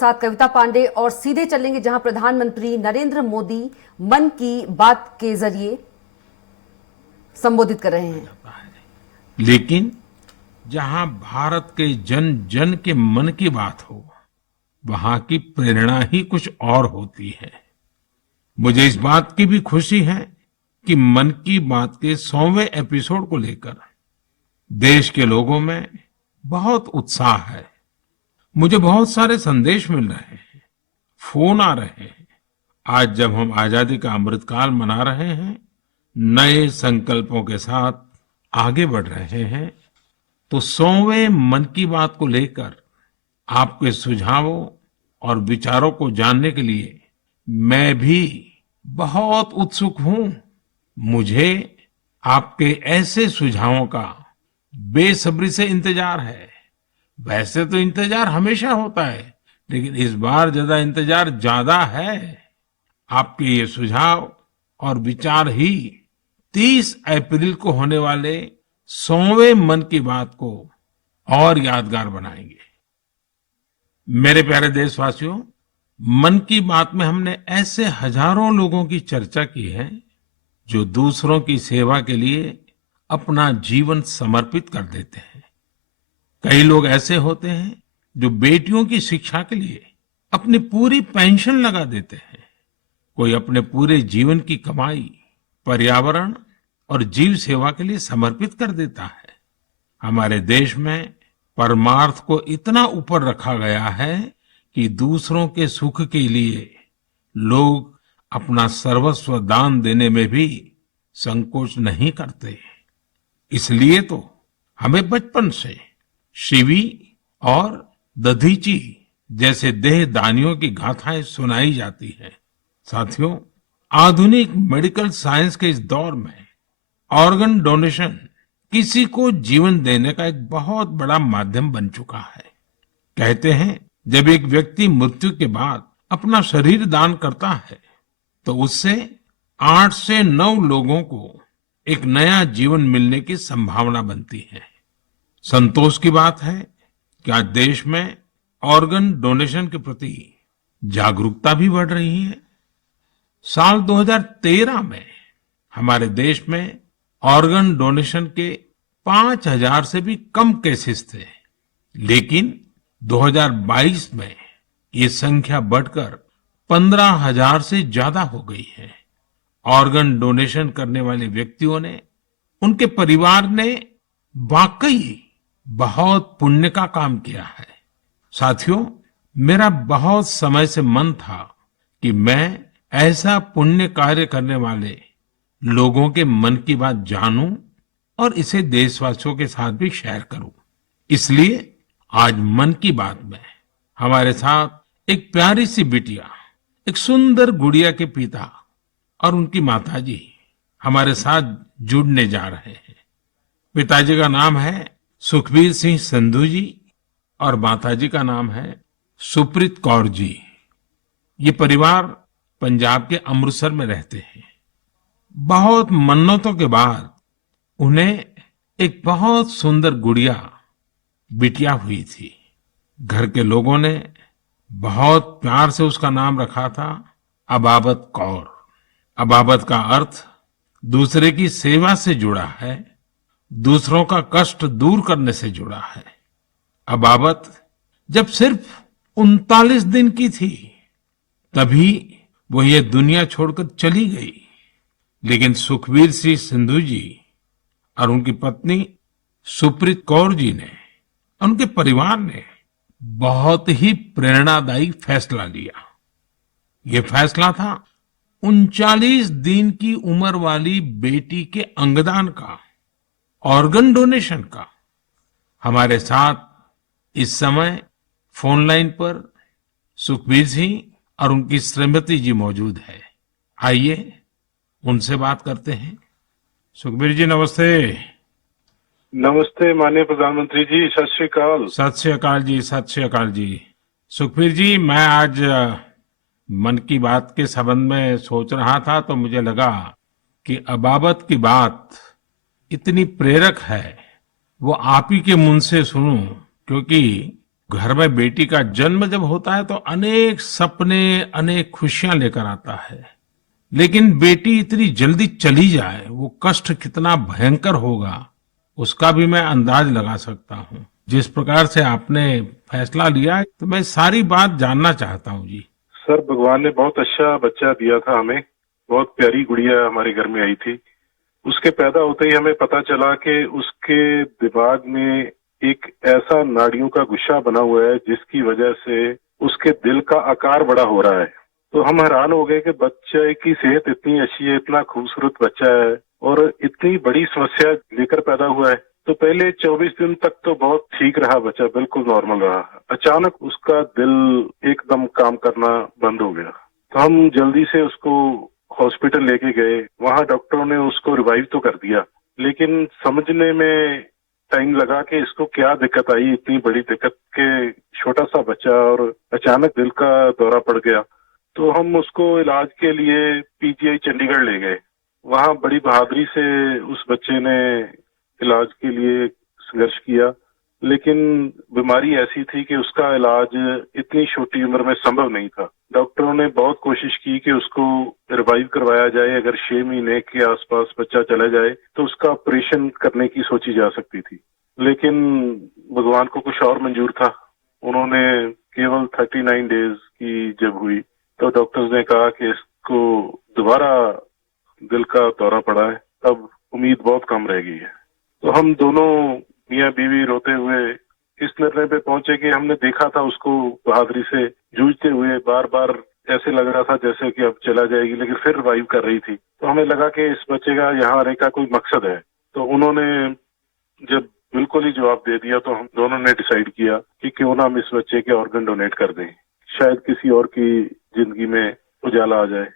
साथ कविता पांडे और सीधे चलेंगे जहां प्रधानमंत्री नरेंद्र मोदी मन की बात के जरिए संबोधित कर रहे हैं। लेकिन जहां भारत के जन जन के मन की बात हो, वहां की प्रेरणा ही कुछ और होती है। मुझे इस बात की भी खुशी है कि मन की बात के 100वें एपिसोड को लेकर देश के लोगों में बहुत उत्साह है। मुझे बहुत सारे संदेश मिल रहे हैं, फोन आ रहे हैं। आज जब हम आजादी का अमृतकाल मना रहे हैं, नए संकल्पों के साथ आगे बढ़ रहे हैं, तो 100वें मन की बात को लेकर आपके सुझावों और विचारों को जानने के लिए मैं भी बहुत उत्सुक हूं। मुझे आपके ऐसे सुझावों का बेसब्री से इंतजार है। वैसे तो इंतजार हमेशा होता है, लेकिन इस बार ज्यादा है। आपके ये सुझाव और विचार ही 30 अप्रैल को होने वाले 100वें मन की बात को और यादगार बनाएंगे। मेरे प्यारे देशवासियों, मन की बात में हमने ऐसे हजारों लोगों की चर्चा की है जो दूसरों की सेवा के लिए अपना जीवन समर्पित कर देते हैं। कई लोग ऐसे होते हैं जो बेटियों की शिक्षा के लिए अपनी पूरी पेंशन लगा देते हैं। कोई अपने पूरे जीवन की कमाई पर्यावरण और जीव सेवा के लिए समर्पित कर देता है। हमारे देश में परमार्थ को इतना ऊपर रखा गया है कि दूसरों के सुख के लिए लोग अपना सर्वस्व दान देने में भी संकोच नहीं करते। इसलिए तो हमें बचपन से शिवी और दधीची जैसे देहदानियों की गाथाएं सुनाई जाती हैं। साथियों, आधुनिक मेडिकल साइंस के इस दौर में ऑर्गन डोनेशन किसी को जीवन देने का एक बहुत बड़ा माध्यम बन चुका है। कहते हैं, जब एक व्यक्ति मृत्यु के बाद अपना शरीर दान करता है तो उससे 8 से 9 लोगों को एक नया जीवन मिलने की संभावना बनती है। संतोष की बात है कि आज देश में ऑर्गन डोनेशन के प्रति जागरूकता भी बढ़ रही है। साल 2013 में हमारे देश में ऑर्गन डोनेशन के 5000 से भी कम केसेस थे, लेकिन 2022 में ये संख्या बढ़कर 15,000 से ज्यादा हो गई है। ऑर्गन डोनेशन करने वाले व्यक्तियों ने, उनके परिवार ने वाकई बहुत पुण्य का काम किया है। साथियों, मेरा बहुत समय से मन था कि मैं ऐसा पुण्य कार्य करने वाले लोगों के मन की बात जानूं और इसे देशवासियों के साथ भी शेयर करूं। इसलिए आज मन की बात में हमारे साथ एक प्यारी सी बिटिया, एक सुंदर गुड़िया के पिता और उनकी माताजी हमारे साथ जुड़ने जा रहे हैं। पिताजी का नाम है सुखबीर सिंह संधू जी और माताजी का नाम है सुप्रीत कौर जी। ये परिवार पंजाब के अमृतसर में रहते हैं। बहुत मन्नतों के बाद उन्हें एक बहुत सुंदर गुड़िया, बिटिया हुई थी। घर के लोगों ने बहुत प्यार से उसका नाम रखा था अबाबत कौर। अबाबत का अर्थ दूसरे की सेवा से जुड़ा है, दूसरों का कष्ट दूर करने से जुड़ा है। अबाबत जब सिर्फ 39 दिन की थी, तभी वो ये दुनिया छोड़कर चली गई। लेकिन सुखबीर सिंह संधू जी और उनकी पत्नी सुप्रीत कौर जी ने, उनके परिवार ने बहुत ही प्रेरणादायी फैसला लिया। ये फैसला था 39 दिन की उम्र वाली बेटी के अंगदान का, ऑर्गन डोनेशन का। हमारे साथ इस समय फोन लाइन पर सुखबीर सिंह और उनकी श्रीमती जी मौजूद है। आइए उनसे बात करते हैं। सुखबीर जी, नमस्ते। नमस्ते माननीय प्रधानमंत्री जी, सत श्री अकाल। सत श्री अकाल जी, सत श्री अकाल जी। सुखबीर जी, मैं आज मन की बात के संबंध में सोच रहा था तो मुझे लगा कि अबाबत की बात इतनी प्रेरक है, वो आप ही के मुंह से सुनूं, क्योंकि घर में बेटी का जन्म जब होता है तो अनेक सपने, अनेक खुशियां लेकर आता है। लेकिन बेटी इतनी जल्दी चली जाए, वो कष्ट कितना भयंकर होगा, उसका भी मैं अंदाज लगा सकता हूँ। जिस प्रकार से आपने फैसला लिया, तो मैं सारी बात जानना चाहता हूँ जी। सर, भगवान ने बहुत अच्छा बच्चा दिया था हमें। बहुत प्यारी गुड़िया हमारे घर में आई थी। उसके पैदा होते ही हमें पता चला कि उसके दिमाग में एक ऐसा नाड़ियों का गुच्छा बना हुआ है जिसकी वजह से उसके दिल का आकार बड़ा हो रहा है। तो हम हैरान हो गए कि बच्चे की सेहत इतनी अच्छी है, इतना खूबसूरत बच्चा है और इतनी बड़ी समस्या लेकर पैदा हुआ है। तो पहले 24 दिन तक तो बहुत ठीक रहा बच्चा, बिल्कुल नॉर्मल रहा। अचानक उसका दिल एकदम काम करना बंद हो गया। तो हम जल्दी से उसको हॉस्पिटल लेके गए। वहां डॉक्टरों ने उसको रिवाइव तो कर दिया, लेकिन समझने में टाइम लगा कि इसको क्या दिक्कत आई, इतनी बड़ी दिक्कत के छोटा सा बच्चा और अचानक दिल का दौरा पड़ गया। तो हम उसको इलाज के लिए पीजीआई चंडीगढ़ ले गए। वहां बड़ी बहादुरी से उस बच्चे ने इलाज के लिए संघर्ष किया, लेकिन बीमारी ऐसी थी कि उसका इलाज इतनी छोटी उम्र में संभव नहीं था। डॉक्टरों ने बहुत कोशिश की कि उसको रिवाइव करवाया जाए। अगर 6 महीने के आसपास बच्चा चला जाए तो उसका ऑपरेशन करने की सोची जा सकती थी, लेकिन भगवान को कुछ और मंजूर था। उन्होंने केवल 39 डेज की जब हुई तो डॉक्टर्स ने कहा कि इसको दोबारा दिल का दौरा पड़ा है, अब उम्मीद बहुत कम रह गई है। तो हम दोनों मियाँ बीवी रोते हुए इस निर्णय पे पहुंचे कि हमने देखा था उसको बहादुरी से जूझते हुए, बार बार ऐसे लग रहा था जैसे कि अब चला जाएगी, लेकिन फिर रिवाइव कर रही थी। तो हमें लगा कि इस बच्चे का यहाँ आने का कोई मकसद है। तो उन्होंने जब बिल्कुल ही जवाब दे दिया तो हम दोनों ने डिसाइड किया कि क्यों ना हम इस बच्चे के ऑर्गन डोनेट कर दें, शायद किसी और की जिंदगी में उजाला आ जाए।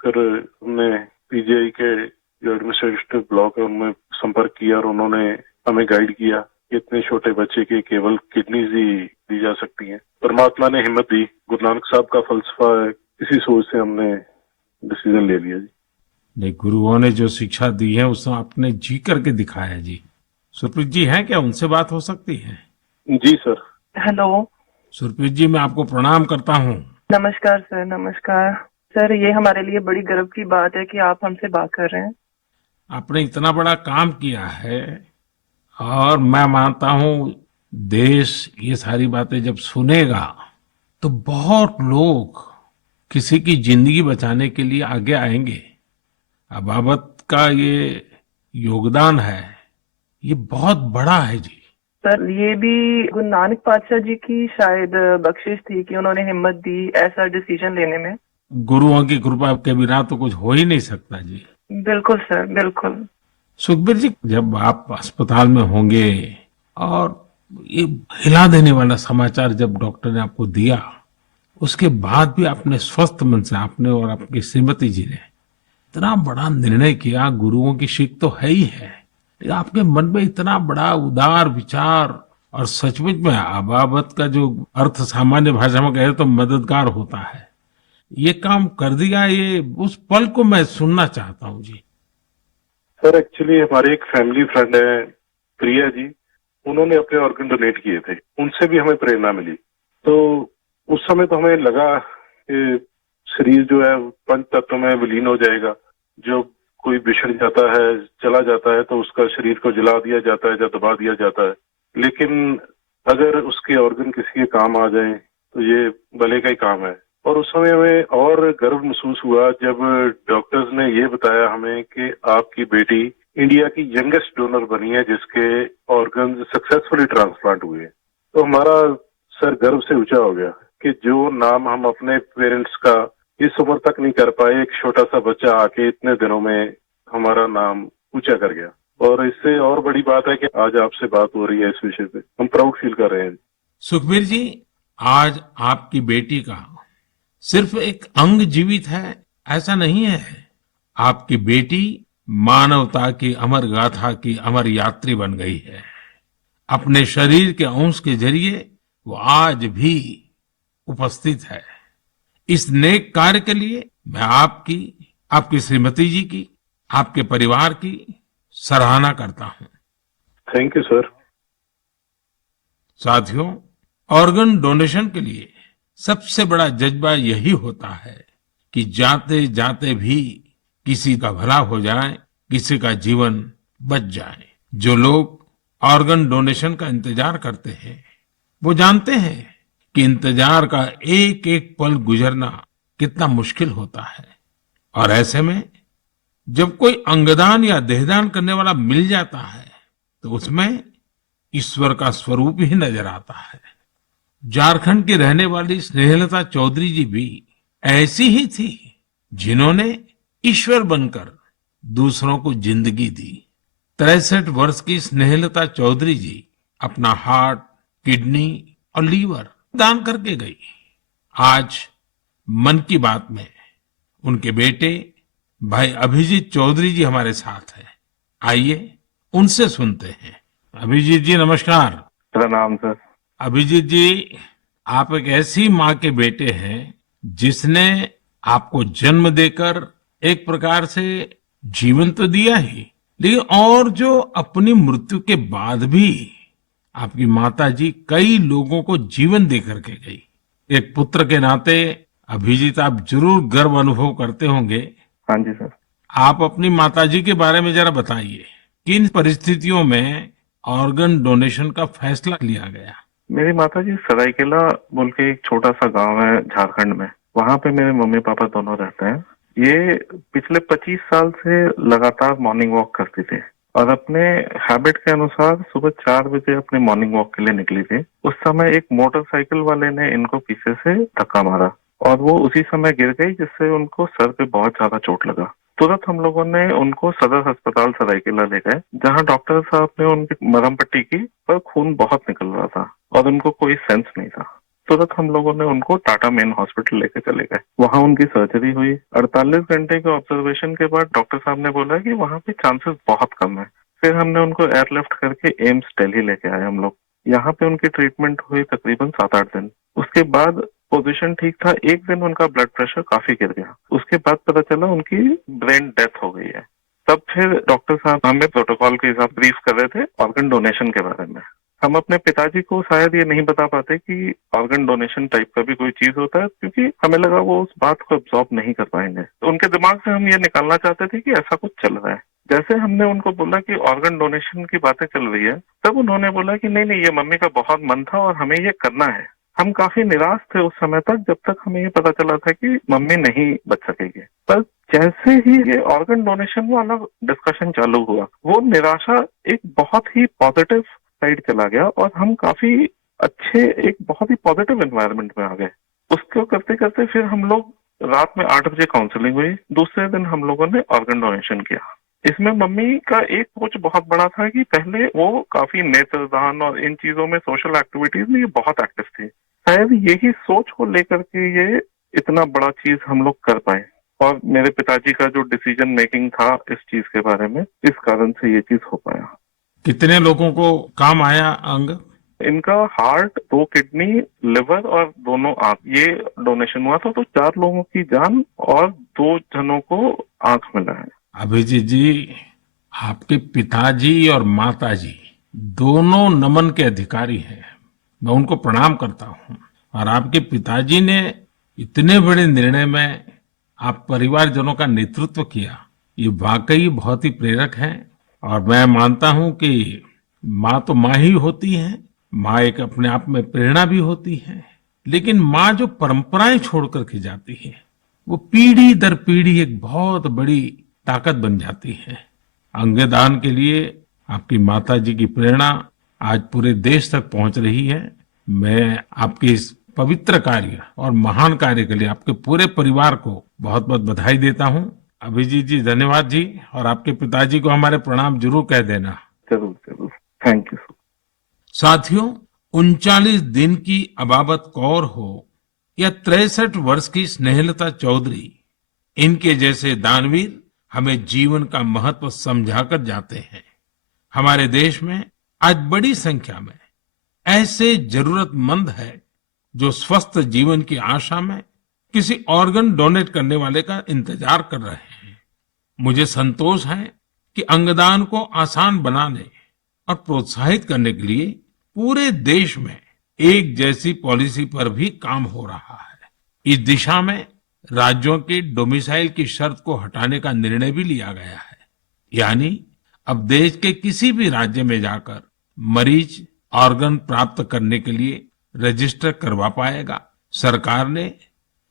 फिर हमने पीजीआई के जो एडमिनिस्ट्रेटिव ब्लॉक है उनमें संपर्क किया और उन्होंने हमें गाइड किया कि इतने छोटे बच्चे की केवल किडनीज ही दी जा सकती हैं। परमात्मा ने हिम्मत दी। गुरु नानक साहब का फलसफा है, इसी सोच से हमने डिसीजन ले लिया जी। नहीं, गुरुओं ने जो शिक्षा दी है उसने आपने जी करके दिखाया है जी। सुरप्रीत जी हैं क्या, उनसे बात हो सकती है? जी सर। हेलो। सुरप्रीत जी, मैं आपको प्रणाम करता हूँ। नमस्कार सर, नमस्कार सर। ये हमारे लिए बड़ी गर्व की बात है कि आप हमसे बात कर रहे हैं। आपने इतना बड़ा काम किया है और मैं मानता हूँ देश ये सारी बातें जब सुनेगा तो बहुत लोग किसी की जिंदगी बचाने के लिए आगे आएंगे। अबाबत का ये योगदान है, ये बहुत बड़ा है जी। सर, ये भी गुरु नानक पातशाह जी की शायद बख्शिश थी कि उन्होंने हिम्मत दी ऐसा डिसीजन लेने में। गुरुओं की कृपा के बिना तो कुछ हो ही नहीं सकता जी। बिल्कुल सर, बिल्कुल। सुखबीर जी, जब आप अस्पताल में होंगे और ये हिला देने वाला समाचार जब डॉक्टर ने आपको दिया, उसके बाद भी आपने स्वस्थ मन से, आपने और आपकी श्रीमती जी ने इतना बड़ा निर्णय किया। गुरुओं की सीख तो है ही है, लेकिन आपके मन में इतना बड़ा उदार विचार और सचमुच में अबाबत का जो अर्थ सामान्य भाषा में कहे तो मददगार होता है, ये काम कर दिया। ये उस पल को मैं सुनना चाहता हूँ जी। सर, एक्चुअली हमारे एक फैमिली फ्रेंड है प्रिया जी, उन्होंने अपने ऑर्गन डोनेट किए थे। उनसे भी हमें प्रेरणा मिली। तो उस समय तो हमें लगा कि शरीर जो है पंच तत्व में विलीन हो जाएगा। जो कोई बिछड़ जाता है, चला जाता है, तो उसका शरीर को जला दिया जाता है या दबा दिया जाता है। लेकिन अगर उसके ऑर्गन किसी के काम आ जाए तो ये भले का ही काम है। और उस समय हमें और गर्व महसूस हुआ जब डॉक्टर्स ने ये बताया हमें कि आपकी बेटी इंडिया की यंगेस्ट डोनर बनी है जिसके ऑर्गन सक्सेसफुली ट्रांसप्लांट हुए। तो हमारा सर गर्व से ऊंचा हो गया कि जो नाम हम अपने पेरेंट्स का इस उम्र तक नहीं कर पाए, एक छोटा सा बच्चा आके इतने दिनों में हमारा नाम ऊंचा कर गया। और इससे और बड़ी बात है कि आज आपसे बात हो रही है इस विषय पे, हम प्राउड फील कर रहे हैं। सुखबीर जी, आज आपकी बेटी का सिर्फ एक अंग जीवित है ऐसा नहीं है। आपकी बेटी मानवता की अमर गाथा की अमर यात्री बन गई है। अपने शरीर के अंश के जरिए वो आज भी उपस्थित है। इस नेक कार्य के लिए मैं आपकी, आपकी श्रीमती जी की, आपके परिवार की सराहना करता हूं। Thank you sir. साथियों, ऑर्गन डोनेशन के लिए सबसे बड़ा जज्बा यही होता है कि जाते जाते भी किसी का भला हो जाए, किसी का जीवन बच जाए। जो लोग ऑर्गन डोनेशन का इंतजार करते हैं, वो जानते हैं कि इंतजार का एक एक पल गुजरना कितना मुश्किल होता है। और ऐसे में जब कोई अंगदान या देहदान करने वाला मिल जाता है, तो उसमें ईश्वर का स्वरूप ही नजर आता है। झारखंड की रहने वाली स्नेहलता चौधरी जी भी ऐसी ही थी, जिन्होंने ईश्वर बनकर दूसरों को जिंदगी दी। 63 वर्ष की स्नेहलता चौधरी जी अपना हार्ट, किडनी और लीवर दान करके गई। आज मन की बात में उनके बेटे भाई अभिजीत चौधरी जी हमारे साथ हैं। आइए उनसे सुनते हैं। अभिजीत जी नमस्कार। प्रणाम सर। अभिजीत जी, आप एक ऐसी माँ के बेटे हैं जिसने आपको जन्म देकर एक प्रकार से जीवन तो दिया ही, लेकिन और जो अपनी मृत्यु के बाद भी आपकी माता जी कई लोगों को जीवन दे करके गई। एक पुत्र के नाते अभिजीत आप जरूर गर्व अनुभव करते होंगे। हाँ जी सर। आप अपनी माता जी के बारे में जरा बताइए, किन परिस्थितियों में ऑर्गन डोनेशन का फैसला लिया गया? मेरी माता जी सरायकेला बोल के एक छोटा सा गांव है झारखंड में, वहाँ पे मेरे मम्मी पापा दोनों रहते हैं। ये पिछले 25 साल से लगातार मॉर्निंग वॉक करती थी और अपने हैबिट के अनुसार सुबह 4 बजे अपने मॉर्निंग वॉक के लिए निकली थी। उस समय एक मोटरसाइकिल वाले ने इनको पीछे से धक्का मारा और वो उसी समय गिर गई, जिससे उनको सर पे बहुत ज्यादा चोट लगा। तुरंत हम लोगों ने उनको सदर अस्पताल सरायकेला ले गए, जहाँ डॉक्टर साहब ने उनकी मरहम पट्टी की, पर खून बहुत निकल रहा था और उनको कोई सेंस नहीं था। तुरंत हम लोगों ने उनको टाटा मेन हॉस्पिटल लेके चले गए। वहाँ उनकी सर्जरी हुई। 48 घंटे के ऑब्जर्वेशन के बाद डॉक्टर साहब ने बोला कि वहाँ पे चांसेस बहुत कम है। फिर हमने उनको एयरलिफ्ट करके एम्स दिल्ली लेके आए हम लोग। यहाँ पे उनकी ट्रीटमेंट हुई तकरीबन 7-8 दिन। उसके बाद पोजीशन ठीक था। एक दिन उनका ब्लड प्रेशर काफी गिर गया। उसके बाद पता चला उनकी ब्रेन डेथ हो गई है। तब फिर डॉक्टर साहब हमें प्रोटोकॉल के हिसाब ब्रीफ कर रहे थे ऑर्गन डोनेशन के बारे में। हम अपने पिताजी को शायद ये नहीं बता पाते कि ऑर्गन डोनेशन टाइप का भी कोई चीज होता है, क्योंकि हमें लगा वो उस बात को एब्जॉर्ब नहीं कर पाएंगे। तो उनके दिमाग से हम ये निकालना चाहते थे कि ऐसा कुछ चल रहा है। जैसे हमने उनको बोला कि ऑर्गन डोनेशन की बातें चल रही है, तब उन्होंने बोला कि नहीं नहीं, ये मम्मी का बहुत मन था और हमें ये करना है। हम काफी निराश थे उस समय तक, जब तक हमें ये पता चला था कि मम्मी नहीं बच सकेगी। पर जैसे ही ये ऑर्गन डोनेशन वाला डिस्कशन चालू हुआ, वो निराशा एक बहुत ही पॉजिटिव साइड चला गया और हम काफी अच्छे, एक बहुत ही पॉजिटिव एनवायरनमेंट में आ गए। उसको करते करते फिर हम लोग रात में 8 बजे काउंसलिंग हुई। दूसरे दिन हम लोगों ने ऑर्गन डोनेशन किया। इसमें मम्मी का एक सोच बहुत बड़ा था कि पहले वो काफी नेत्रदान और इन चीजों में, सोशल एक्टिविटीज में ये बहुत एक्टिव थी। शायद यही सोच को लेकर के ये इतना बड़ा चीज हम लोग कर पाए। और मेरे पिताजी का जो डिसीजन मेकिंग था इस चीज के बारे में, इस कारण से ये चीज हो पाया। कितने लोगों को काम आया अंग? इनका हार्ट, 2 किडनी, लिवर और दोनों आंख, ये डोनेशन हुआ था। तो 4 लोगों की जान और 2 जनों को आंख मिला है। अभिजीत जी, आपके पिताजी और माताजी दोनों नमन के अधिकारी हैं। मैं उनको प्रणाम करता हूँ। और आपके पिताजी ने इतने बड़े निर्णय में आप परिवारजनों का नेतृत्व किया, ये वाकई बहुत ही प्रेरक है। और मैं मानता हूँ कि माँ तो माँ ही होती है, माँ एक अपने आप में प्रेरणा भी होती है, लेकिन माँ जो परंपराएं छोड़ करके जाती है, वो पीढ़ी दर पीढ़ी एक बहुत बड़ी ताकत बन जाती है। अंगदान के लिए आपकी माता जी की प्रेरणा आज पूरे देश तक पहुंच रही है। मैं आपके इस पवित्र कार्य और महान कार्य के लिए आपके पूरे परिवार को बहुत बहुत बधाई देता हूं। अभिजीत जी धन्यवाद जी, और आपके पिताजी को हमारे प्रणाम जरूर कह देना। जरूर जरूर, थैंक यू। साथियों, 39 दिन की अबाबत कौर हो या 63 वर्ष की स्नेहलता चौधरी, इनके जैसे दानवीर हमें जीवन का महत्व समझाकर जाते हैं। हमारे देश में आज बड़ी संख्या में ऐसे जरूरतमंद है जो स्वस्थ जीवन की आशा में किसी ऑर्गन डोनेट करने वाले का इंतजार कर रहे हैं। मुझे संतोष है कि अंगदान को आसान बनाने और प्रोत्साहित करने के लिए पूरे देश में एक जैसी पॉलिसी पर भी काम हो रहा है। इस दिशा में राज्यों के डोमिसाइल की शर्त को हटाने का निर्णय भी लिया गया है। यानी अब देश के किसी भी राज्य में जाकर मरीज ऑर्गन प्राप्त करने के लिए रजिस्टर करवा पाएगा। सरकार ने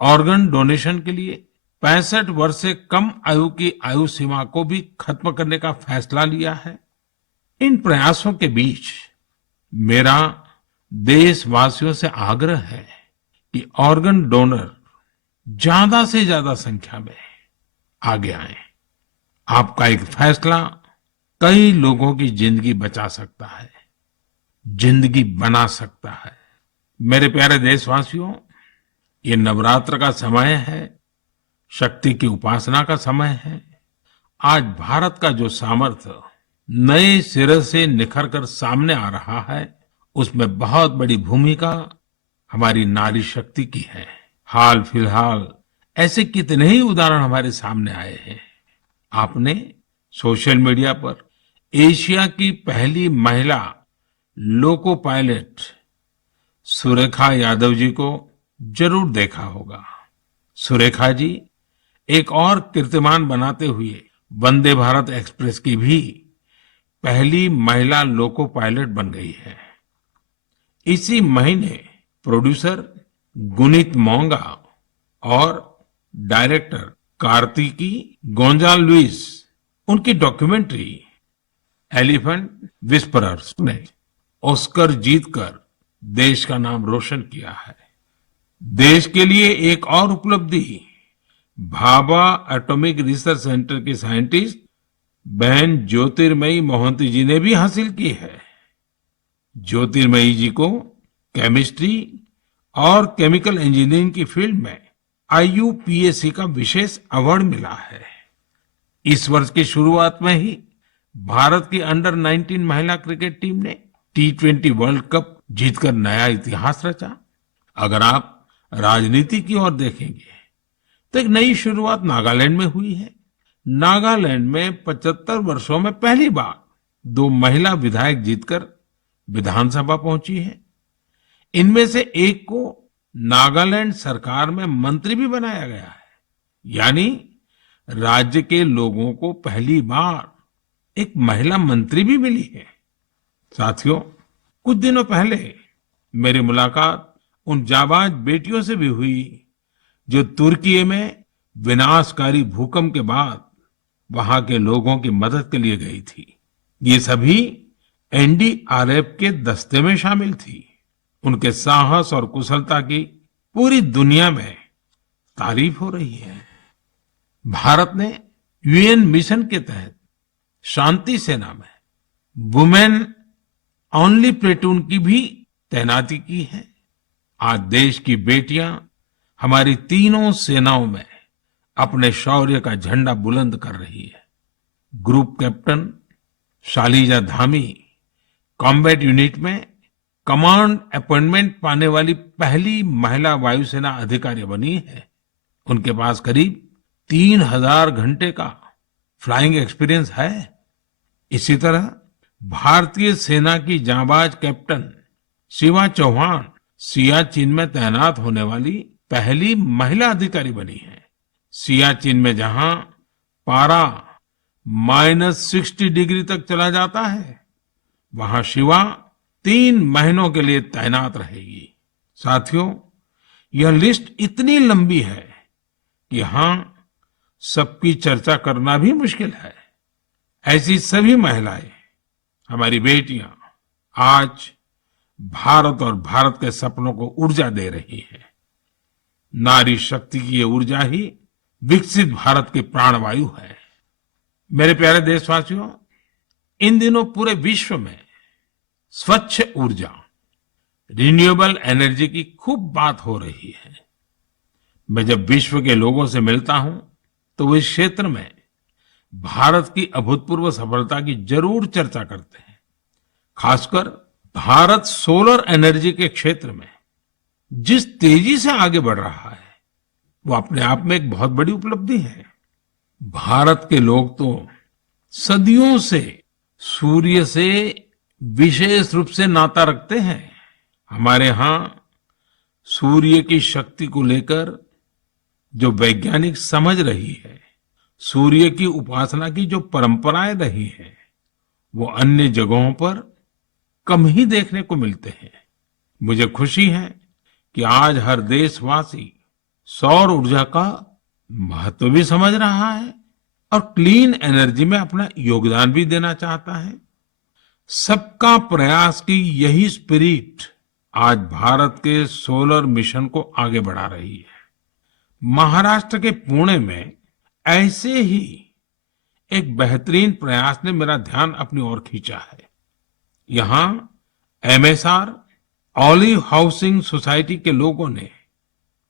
ऑर्गन डोनेशन के लिए 65 वर्ष से कम आयु की आयु सीमा को भी खत्म करने का फैसला लिया है। इन प्रयासों के बीच मेरा देशवासियों से आग्रह है कि ऑर्गन डोनर ज्यादा से ज्यादा संख्या में आगे आए। आपका एक फैसला कई लोगों की जिंदगी बचा सकता है, जिंदगी बना सकता है। मेरे प्यारे देशवासियों, ये नवरात्र का समय है, शक्ति की उपासना का समय है। आज भारत का जो सामर्थ्य नए सिरे से निखर कर सामने आ रहा है, उसमें बहुत बड़ी भूमिका हमारी नारी शक्ति की है। हाल फिलहाल ऐसे कितने ही उदाहरण हमारे सामने आए हैं। आपने सोशल मीडिया पर एशिया की पहली महिला लोको पायलट सुरेखा यादव जी को जरूर देखा होगा। सुरेखा जी एक और कीर्तिमान बनाते हुए वंदे भारत एक्सप्रेस की भी पहली महिला लोको पायलट बन गई है। इसी महीने प्रोड्यूसर गुनीत मोंगा और डायरेक्टर कार्तिकी गोंजाल्विस उनकी डॉक्यूमेंट्री एलिफेंट विस्परर्स ने ऑस्कर जीतकर देश का नाम रोशन किया है। देश के लिए एक और उपलब्धि भाभा एटॉमिक रिसर्च सेंटर की साइंटिस्ट बहन ज्योतिर्मयी मोहंती जी ने भी हासिल की है। ज्योतिर्मयी जी को केमिस्ट्री और केमिकल इंजीनियरिंग की फील्ड में IUPAC का विशेष अवार्ड मिला है। इस वर्ष की शुरुआत में ही भारत की अंडर 19 महिला क्रिकेट टीम ने T20 वर्ल्ड कप जीतकर नया इतिहास रचा। अगर आप राजनीति की ओर देखेंगे तो एक नई शुरुआत नागालैंड में हुई है। नागालैंड में 75 वर्षों में पहली बार 2 महिला विधायक जीतकर विधानसभा पहुंची है। इनमें से एक को नागालैंड सरकार में मंत्री भी बनाया गया है। यानी राज्य के लोगों को पहली बार एक महिला मंत्री भी मिली है। साथियों, कुछ दिनों पहले मेरी मुलाकात उन जाबाज बेटियों से भी हुई जो तुर्की में विनाशकारी भूकंप के बाद वहां के लोगों की मदद के लिए गई थी। ये सभी NDRF के दस्ते में शामिल थी। उनके साहस और कुशलता की पूरी दुनिया में तारीफ हो रही है। भारत ने UN मिशन के तहत शांति सेना में वुमेन ओनली प्लेटून की भी तैनाती की है। आज देश की बेटियां हमारी तीनों सेनाओं में अपने शौर्य का झंडा बुलंद कर रही है। Group captain Shaliza Dhami combat unit में कमांड अपॉइंटमेंट पाने वाली पहली महिला वायुसेना अधिकारी बनी है। उनके पास करीब 3000 घंटे का फ्लाइंग एक्सपीरियंस है। इसी तरह भारतीय सेना की जांबाज कैप्टन शिवा चौहान सियाचिन में तैनात होने वाली पहली महिला अधिकारी बनी है। सियाचिन में जहां पारा -60 डिग्री तक चला जाता है, वहां शिवा 3 महीनों के लिए तैनात रहेगी। साथियों, यह लिस्ट इतनी लंबी है कि यहां सबकी चर्चा करना भी मुश्किल है। ऐसी सभी महिलाएं, हमारी बेटियां आज भारत और भारत के सपनों को ऊर्जा दे रही है। नारी शक्ति की ये ऊर्जा ही विकसित भारत की प्राणवायु है। मेरे प्यारे देशवासियों, इन दिनों पूरे विश्व में स्वच्छ ऊर्जा, रिन्यूएबल एनर्जी की खूब बात हो रही है। मैं जब विश्व के लोगों से मिलता हूं तो वो इस क्षेत्र में भारत की अभूतपूर्व सफलता की जरूर चर्चा करते हैं। खासकर भारत सोलर एनर्जी के क्षेत्र में जिस तेजी से आगे बढ़ रहा है, वो अपने आप में एक बहुत बड़ी उपलब्धि है। भारत के लोग तो सदियों से सूर्य से विशेष रूप से नाता रखते हैं। हमारे यहाँ सूर्य की शक्ति को लेकर जो वैज्ञानिक समझ रही है, सूर्य की उपासना की जो परंपराएं रही है, वो अन्य जगहों पर कम ही देखने को मिलते हैं। मुझे खुशी है कि आज हर देशवासी सौर ऊर्जा का महत्व भी समझ रहा है और क्लीन एनर्जी में अपना योगदान भी देना चाहता है। सबका प्रयास की यही स्पिरिट आज भारत के सोलर मिशन को आगे बढ़ा रही है। महाराष्ट्र के पुणे में ऐसे ही एक बेहतरीन प्रयास ने मेरा ध्यान अपनी ओर खींचा है। यहाँ एमएसआर ऑलिव हाउसिंग सोसाइटी के लोगों ने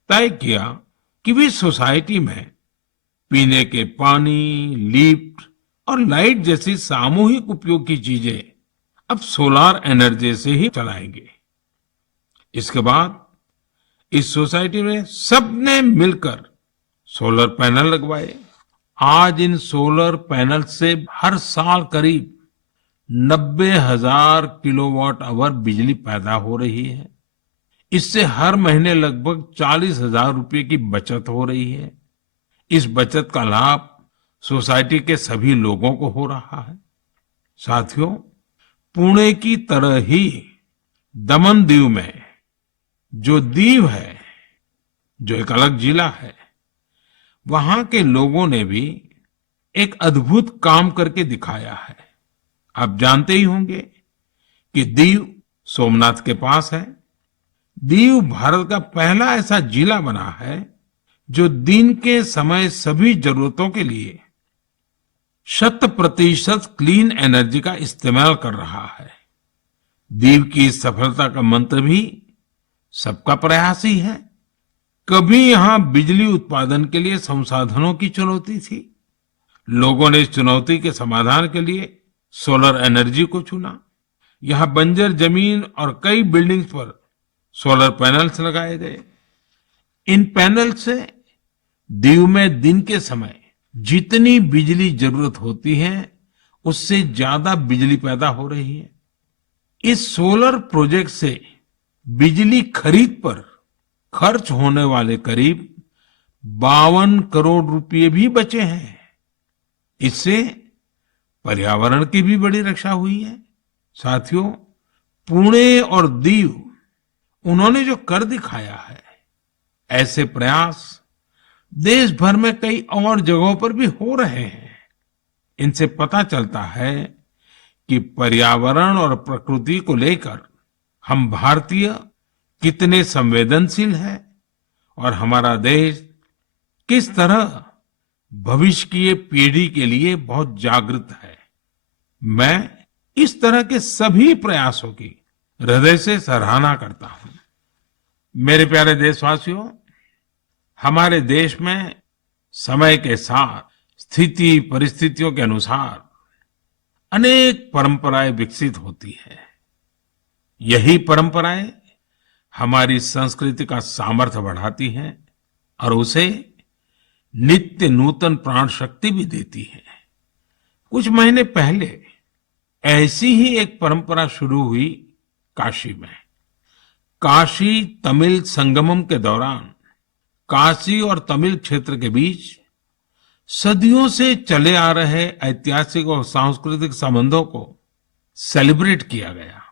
तय किया कि वे सोसाइटी में पीने के पानी, लिफ्ट और लाइट जैसी सामूहिक उपयोग की चीजें अब सोलार एनर्जी से ही चलाएंगे। इसके बाद इस सोसाइटी में सबने मिलकर सोलर पैनल लगवाए। आज इन सोलर पैनल से हर साल करीब 90,000 किलोवाट आवर बिजली पैदा हो रही है। इससे हर महीने लगभग 40,000 रुपए की बचत हो रही है। इस बचत का लाभ सोसाइटी के सभी लोगों को हो रहा है। साथियों, पुणे की तरह ही दमन दीव में जो दीव है, जो एक अलग जिला है, वहां के लोगों ने भी एक अद्भुत काम करके दिखाया है। आप जानते ही होंगे कि दीव सोमनाथ के पास है। दीव भारत का पहला ऐसा जिला बना है जो दिन के समय सभी जरूरतों के लिए 100% क्लीन एनर्जी का इस्तेमाल कर रहा है। दीव की इस सफलता का मंत्र भी सबका प्रयास ही है। कभी यहां बिजली उत्पादन के लिए संसाधनों की चुनौती थी। लोगों ने इस चुनौती के समाधान के लिए सोलर एनर्जी को चुना। यहां बंजर जमीन और कई बिल्डिंग्स पर सोलर पैनल्स लगाए गए। इन पैनल से दीव में दिन के समय जितनी बिजली जरूरत होती है, उससे ज्यादा बिजली पैदा हो रही है। इस सोलर प्रोजेक्ट से बिजली खरीद पर खर्च होने वाले करीब 52 करोड़ रुपए भी बचे हैं। इससे पर्यावरण की भी बड़ी रक्षा हुई है। साथियों, पुणे और दीव, उन्होंने जो कर दिखाया है, ऐसे प्रयास देश भर में कई और जगहों पर भी हो रहे हैं। इनसे पता चलता है कि पर्यावरण और प्रकृति को लेकर हम भारतीय कितने संवेदनशील हैं और हमारा देश किस तरह भविष्य की पीढ़ी के लिए बहुत जागृत है। मैं इस तरह के सभी प्रयासों की हृदय से सराहना करता हूं। मेरे प्यारे देशवासियों, हमारे देश में समय के साथ स्थिति परिस्थितियों के अनुसार अनेक परंपराएं विकसित होती है। यही परंपराएं हमारी संस्कृति का सामर्थ्य बढ़ाती हैं और उसे नित्य नूतन प्राण शक्ति भी देती है। कुछ महीने पहले ऐसी ही एक परंपरा शुरू हुई काशी में। काशी तमिल संगमम के दौरान काशी और तमिल क्षेत्र के बीच सदियों से चले आ रहे ऐतिहासिक और सांस्कृतिक संबंधों को सेलिब्रेट किया गया।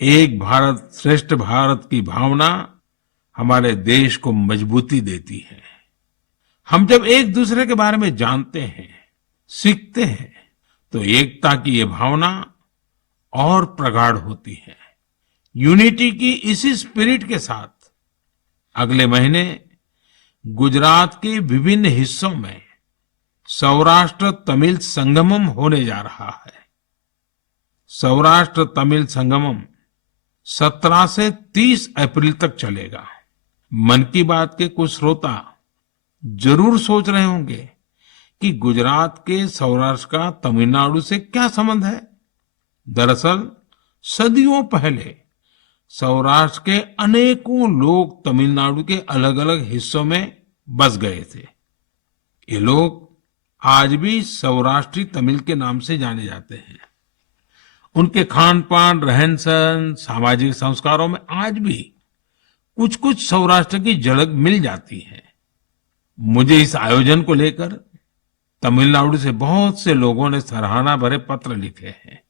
एक भारत श्रेष्ठ भारत की भावना हमारे देश को मजबूती देती है। हम जब एक दूसरे के बारे में जानते हैं, सीखते हैं, तो एकता की ये भावना और प्रगाढ़ होती है। यूनिटी की इसी स्पिरिट के साथ अगले महीने गुजरात के विभिन्न हिस्सों में सौराष्ट्र तमिल संगमम होने जा रहा है। सौराष्ट्र तमिल संगमम 17 से 30 अप्रैल तक चलेगा। मन की बात के कुछ श्रोता जरूर सोच रहे होंगे कि गुजरात के सौराष्ट्र का तमिलनाडु से क्या संबंध है। दरअसल सदियों पहले सौराष्ट्र के अनेकों लोग तमिलनाडु के अलग अलग हिस्सों में बस गए थे। ये लोग आज भी सौराष्ट्री तमिल के नाम से जाने जाते हैं। उनके खान पान, रहन सहन, सामाजिक संस्कारों में आज भी कुछ कुछ सौराष्ट्र की झलक मिल जाती है। मुझे इस आयोजन को लेकर तमिलनाडु से बहुत से लोगों ने सराहना भरे पत्र लिखे हैं।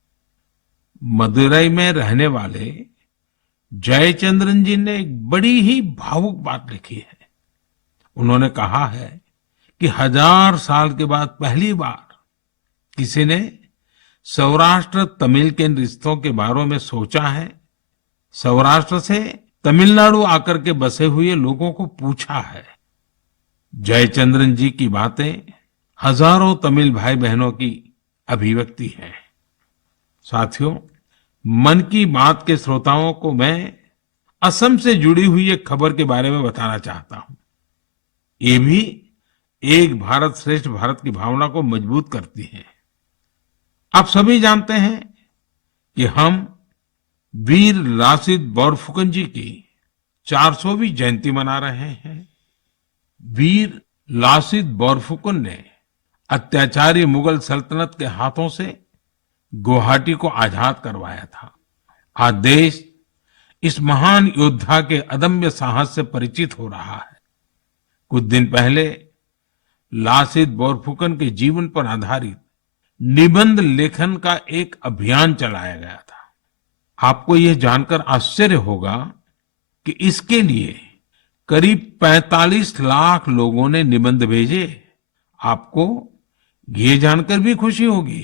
मदुरई में रहने वाले जयचंद्रन जी ने एक बड़ी ही भावुक बात लिखी है। उन्होंने कहा है कि 1000 साल के बाद पहली बार किसी ने सौराष्ट्र तमिल के रिश्तों के बारे में सोचा है। सौराष्ट्र से तमिलनाडु आकर के बसे हुए लोगों को पूछा है। जयचंद्रन जी की बातें हजारों तमिल भाई बहनों की अभिव्यक्ति है। साथियों, मन की बात के श्रोताओं को मैं असम से जुड़ी हुई एक खबर के बारे में बताना चाहता हूं। ये भी एक भारत श्रेष्ठ भारत की भावना को मजबूत करती है। आप सभी जानते हैं कि हम वीर लासित बोरफुकन जी की 400वीं जयंती मना रहे हैं। वीर लासित बोरफुकन ने अत्याचारी मुगल सल्तनत के हाथों से गुवाहाटी को आजाद करवाया था। आज देश इस महान योद्धा के अदम्य साहस से परिचित हो रहा है। कुछ दिन पहले लासित बोरफुकन के जीवन पर आधारित निबंध लेखन का एक अभियान चलाया गया था। आपको यह जानकर आश्चर्य होगा कि इसके लिए करीब 45 लाख लोगों ने निबंध भेजे। आपको ये जानकर भी खुशी होगी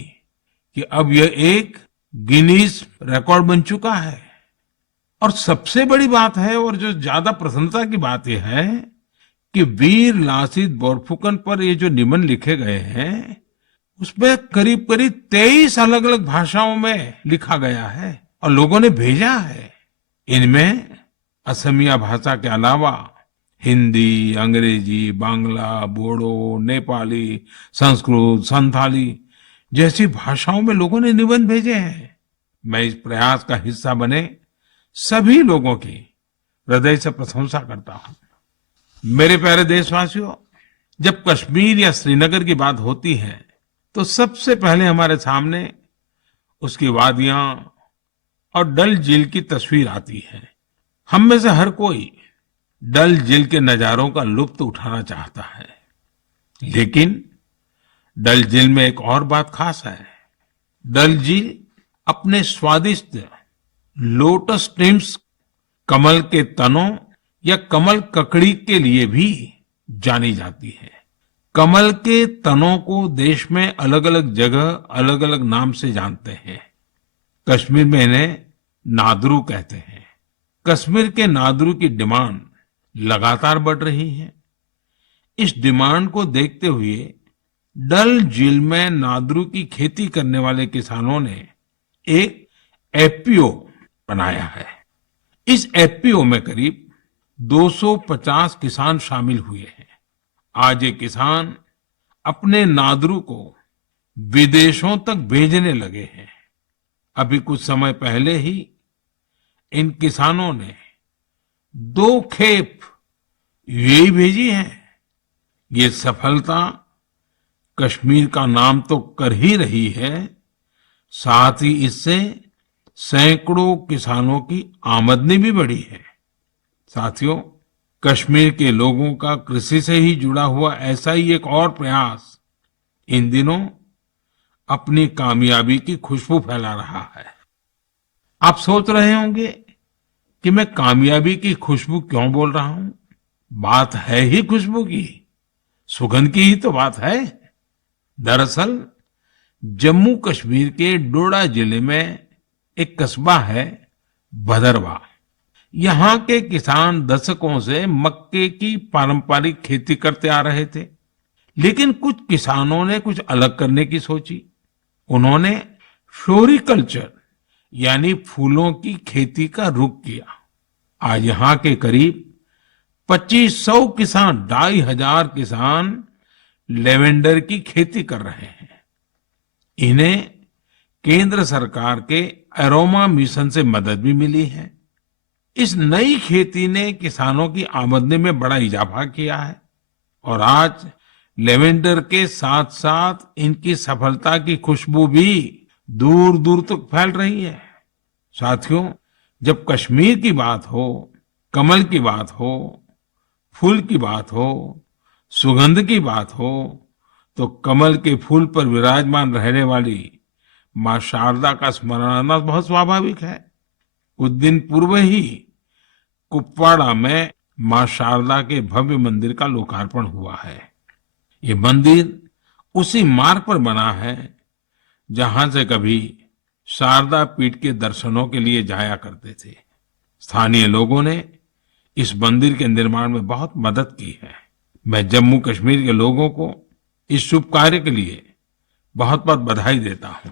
कि अब यह एक गिनीज रिकॉर्ड बन चुका है। और सबसे बड़ी बात है, और जो ज्यादा प्रसन्नता की बात यह है कि वीर लासित बोरफुकन पर ये जो निबंध लिखे गए हैं उसमें करीब करीब 23 अलग अलग भाषाओं में लिखा गया है और लोगों ने भेजा है। इनमें असमिया भाषा के अलावा हिंदी, अंग्रेजी, बांग्ला, बोडो, नेपाली, संस्कृत, संथाली जैसी भाषाओं में लोगों ने निबंध भेजे हैं। मैं इस प्रयास का हिस्सा बने सभी लोगों की हृदय से प्रशंसा करता हूं। मेरे प्यारे देशवासियों, जब कश्मीर या श्रीनगर की बात होती है तो सबसे पहले हमारे सामने उसकी वादियां और डल झील की तस्वीर आती है। हम में से हर कोई डल झील के नजारों का लुत्फ उठाना चाहता है, लेकिन डल झील में एक और बात खास है। डल झील अपने स्वादिष्ट लोटस स्टेम्स, कमल के तनों या कमल ककड़ी के लिए भी जानी जाती है। कमल के तनों को देश में अलग अलग जगह अलग अलग नाम से जानते हैं। कश्मीर में इन्हें नादरू कहते हैं। कश्मीर के नादरू की डिमांड लगातार बढ़ रही है। इस डिमांड को देखते हुए डल झील में नादरू की खेती करने वाले किसानों ने एक एफपीओ बनाया है। इस एफपीओ में करीब 250 किसान शामिल हुए हैं। आज ये किसान अपने नादरू को विदेशों तक भेजने लगे हैं। अभी कुछ समय पहले ही इन किसानों ने 2 खेप यूएई भेजी है। ये सफलता कश्मीर का नाम तो कर ही रही है, साथ ही इससे सैकड़ों किसानों की आमदनी भी बढ़ी है। साथियों, कश्मीर के लोगों का कृषि से ही जुड़ा हुआ ऐसा ही एक और प्रयास इन दिनों अपनी कामयाबी की खुशबू फैला रहा है। आप सोच रहे होंगे कि मैं कामयाबी की खुशबू क्यों बोल रहा हूं। बात है ही खुशबू की, सुगंध की ही तो बात है। दरअसल जम्मू कश्मीर के डोडा जिले में एक कस्बा है भदरवा। यहाँ के किसान दशकों से मक्के की पारंपरिक खेती करते आ रहे थे, लेकिन कुछ किसानों ने कुछ अलग करने की सोची। उन्होंने फ्लोरिकल्चर यानी फूलों की खेती का रुख किया। आज यहाँ के करीब 2500 किसान, 2500 किसान लेवेंडर की खेती कर रहे हैं। इन्हें केंद्र सरकार के एरोमा मिशन से मदद भी मिली है। इस नई खेती ने किसानों की आमदनी में बड़ा इजाफा किया है और आज लेवेंडर के साथ साथ इनकी सफलता की खुशबू भी दूर दूर तक फैल रही है। साथियों, जब कश्मीर की बात हो, कमल की बात हो, फूल की बात हो, सुगंध की बात हो, तो कमल के फूल पर विराजमान रहने वाली मां शारदा का स्मरण आना बहुत स्वाभाविक है। कुछ दिन पूर्व ही कुपवाड़ा में मां शारदा के भव्य मंदिर का लोकार्पण हुआ है। ये मंदिर उसी मार्ग पर बना है जहां से कभी शारदा पीठ के दर्शनों के लिए जाया करते थे। स्थानीय लोगों ने इस मंदिर के निर्माण में बहुत मदद की है। मैं जम्मू कश्मीर के लोगों को इस शुभ कार्य के लिए बहुत बहुत बधाई देता हूं।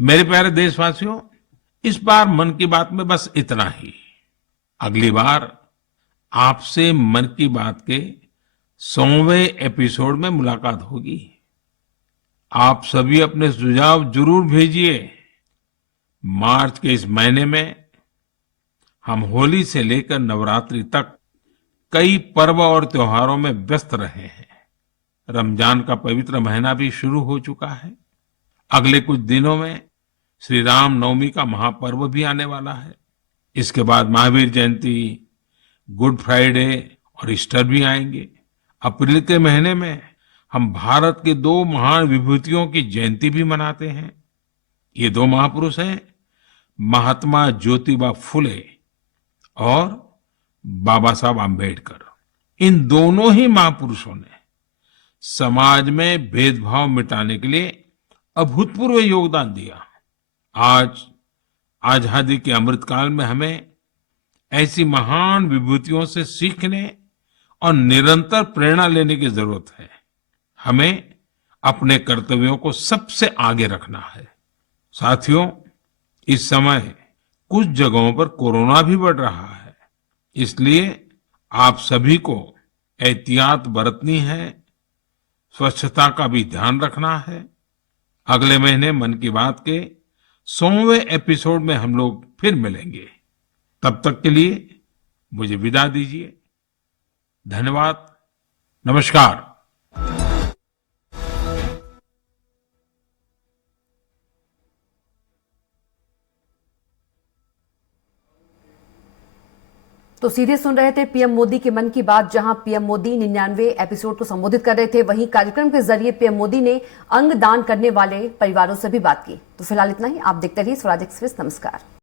मेरे प्यारे देशवासियों, इस बार मन की बात में बस इतना ही। अगली बार आपसे मन की बात के 100वें एपिसोड में मुलाकात होगी। आप सभी अपने सुझाव जरूर भेजिए। मार्च के इस महीने में हम होली से लेकर नवरात्रि तक कई पर्व और त्योहारों में व्यस्त रहे हैं। रमजान का पवित्र महीना भी शुरू हो चुका है। अगले कुछ दिनों में श्री राम नवमी का महापर्व भी आने वाला है। इसके बाद महावीर जयंती, गुड फ्राइडे और ईस्टर भी आएंगे। अप्रैल के महीने में हम भारत के 2 महान विभूतियों की जयंती भी मनाते हैं। ये 2 महापुरुष हैं महात्मा ज्योतिबा फुले और बाबा साहब आम्बेडकर। इन दोनों ही महापुरुषों ने समाज में भेदभाव मिटाने के लिए अभूतपूर्व योगदान दिया। आज आजादी के अमृतकाल में हमें ऐसी महान विभूतियों से सीखने और निरंतर प्रेरणा लेने की जरूरत है। हमें अपने कर्तव्यों को सबसे आगे रखना है। साथियों, इस समय कुछ जगहों पर कोरोना भी बढ़ रहा है, इसलिए आप सभी को एहतियात बरतनी है, स्वच्छता का भी ध्यान रखना है। अगले महीने मन की बात के 100वें एपिसोड में हम लोग फिर मिलेंगे। तब तक के लिए मुझे विदा दीजिए। धन्यवाद। नमस्कार। तो सीधे सुन रहे थे पीएम मोदी के मन की बात, जहां पीएम मोदी 99वें एपिसोड को संबोधित कर रहे थे। वहीं कार्यक्रम के जरिए पीएम मोदी ने अंग दान करने वाले परिवारों से भी बात की। तो फिलहाल इतना ही। आप देखते रहिए स्वराज एक्सप्रेस। नमस्कार।